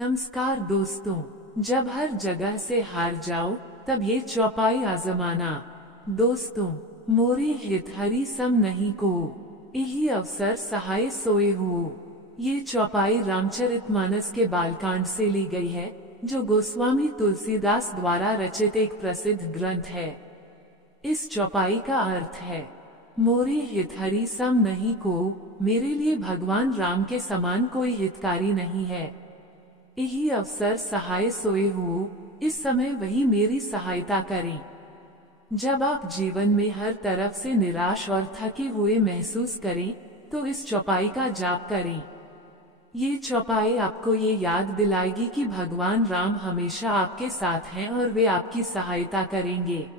नमस्कार दोस्तों, जब हर जगह से हार जाओ तब ये चौपाई आजमाना। दोस्तों, मोरे हित हरि सम नहीं को, यही अवसर सहाय सोए हो। ये चौपाई रामचरितमानस के बालकांड से ली गई है, जो गोस्वामी तुलसीदास द्वारा रचित एक प्रसिद्ध ग्रंथ है। इस चौपाई का अर्थ है, मोरे हित हरि सम नहीं को, मेरे लिए भगवान राम के समान कोई हितकारी नहीं है। यही अवसर सहाय सोए हो, इस समय वही मेरी सहायता करें। जब आप जीवन में हर तरफ से निराश और थके हुए महसूस करें, तो इस चौपाई का जाप करें। ये चौपाई आपको ये याद दिलाएगी कि भगवान राम हमेशा आपके साथ हैं और वे आपकी सहायता करेंगे।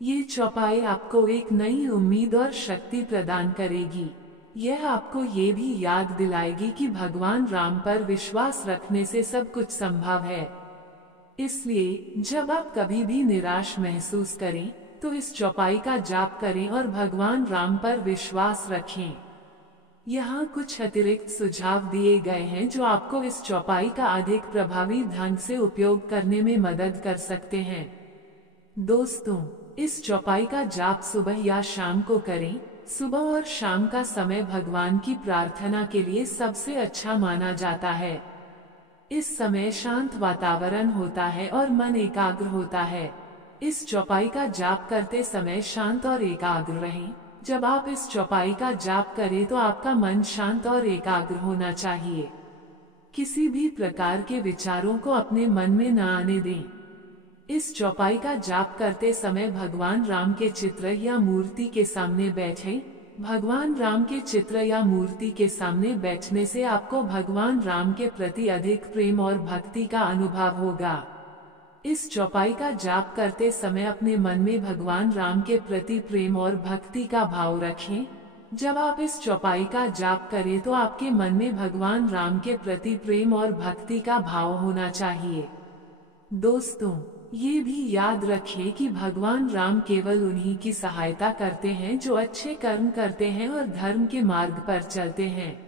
ये चौपाई आपको एक नई उम्मीद और शक्ति प्रदान करेगी। यह आपको ये भी याद दिलाएगी कि भगवान राम पर विश्वास रखने से सब कुछ संभव है। इसलिए जब आप कभी भी निराश महसूस करें, तो इस चौपाई का जाप करें और भगवान राम पर विश्वास रखें। यहाँ कुछ अतिरिक्त सुझाव दिए गए हैं जो आपको इस चौपाई का अधिक प्रभावी ढंग से उपयोग करने में मदद कर सकते हैं। दोस्तों, इस चौपाई का जाप सुबह या शाम को करें। सुबह और शाम का समय भगवान की प्रार्थना के लिए सबसे अच्छा माना जाता है। इस समय शांत वातावरण होता है और मन एकाग्र होता है। इस चौपाई का जाप करते समय शांत और एकाग्र रहें। जब आप इस चौपाई का जाप करें तो आपका मन शांत और एकाग्र होना चाहिए। किसी भी प्रकार के विचारों को अपने मन में न आने दें। इस चौपाई का जाप करते समय भगवान राम के चित्र या मूर्ति के सामने बैठें। भगवान राम के चित्र या मूर्ति के सामने बैठने से आपको भगवान राम के प्रति अधिक प्रेम और भक्ति का अनुभव होगा। इस चौपाई का जाप करते समय अपने मन में भगवान राम के प्रति प्रेम और भक्ति का भाव रखें। जब आप इस चौपाई का जाप करें तो आपके मन में भगवान राम के प्रति प्रेम और भक्ति का भाव होना चाहिए। दोस्तों, ये भी याद रखें कि भगवान राम केवल उन्हीं की सहायता करते हैं जो अच्छे कर्म करते हैं और धर्म के मार्ग पर चलते हैं।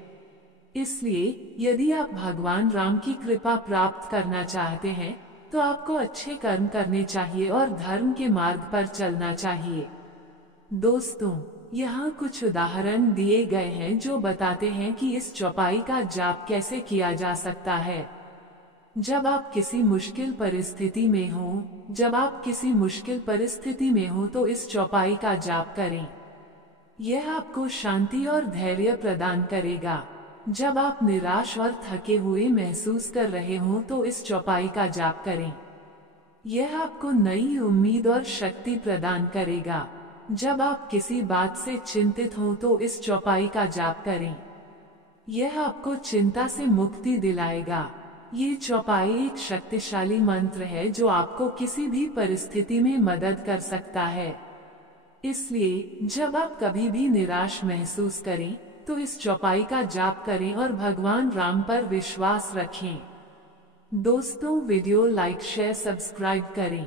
इसलिए यदि आप भगवान राम की कृपा प्राप्त करना चाहते हैं, तो आपको अच्छे कर्म करने चाहिए और धर्म के मार्ग पर चलना चाहिए। दोस्तों, यहाँ कुछ उदाहरण दिए गए हैं जो बताते हैं कि इस चौपाई का जाप कैसे किया जा सकता है। जब आप किसी मुश्किल परिस्थिति में हो, तो इस चौपाई का जाप करें। यह आपको शांति और धैर्य प्रदान करेगा। जब आप निराश और थके हुए महसूस कर रहे हों, तो इस चौपाई का जाप करें। यह आपको नई उम्मीद और शक्ति प्रदान करेगा। जब आप किसी बात से चिंतित हों, तो इस चौपाई का जाप करें। यह आपको चिंता से मुक्ति दिलाएगा। ये चौपाई एक शक्तिशाली मंत्र है जो आपको किसी भी परिस्थिति में मदद कर सकता है। इसलिए जब आप कभी भी निराश महसूस करें, तो इस चौपाई का जाप करें और भगवान राम पर विश्वास रखें। दोस्तों, वीडियो लाइक, शेयर, सब्सक्राइब करें।